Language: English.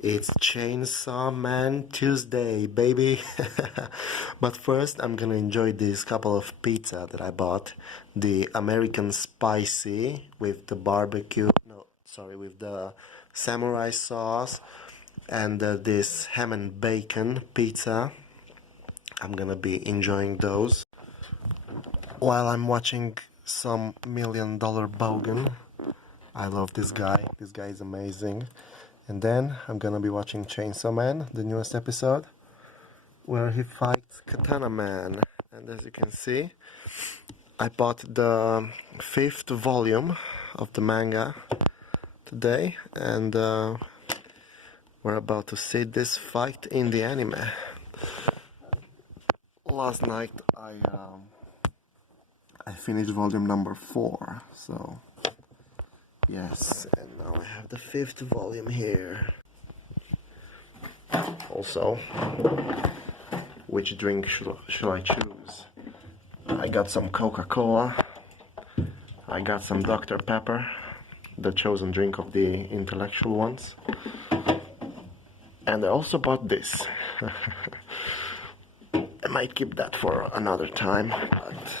It's Chainsaw Man Tuesday, baby. But first, I'm gonna enjoy this couple of pizza that I bought. The American Spicy with the barbecue, no, sorry, with the samurai sauce, and this ham and bacon pizza. I'm gonna be enjoying those while I'm watching some $1 Million Bogan. I love this guy. This guy is amazing. And then I'm gonna be watching Chainsaw Man, the newest episode, where he fights Katana Man. And as you can see, I bought the 5th volume of the manga today, and we're about to see this fight in the anime. Last night I finished volume number 4, so yes, and now I have the 5th volume here. Also, which drink should I choose? I got some Coca-Cola, I got some Dr. Pepper, the chosen drink of the intellectual ones, and I also bought this. I might keep that for another time, but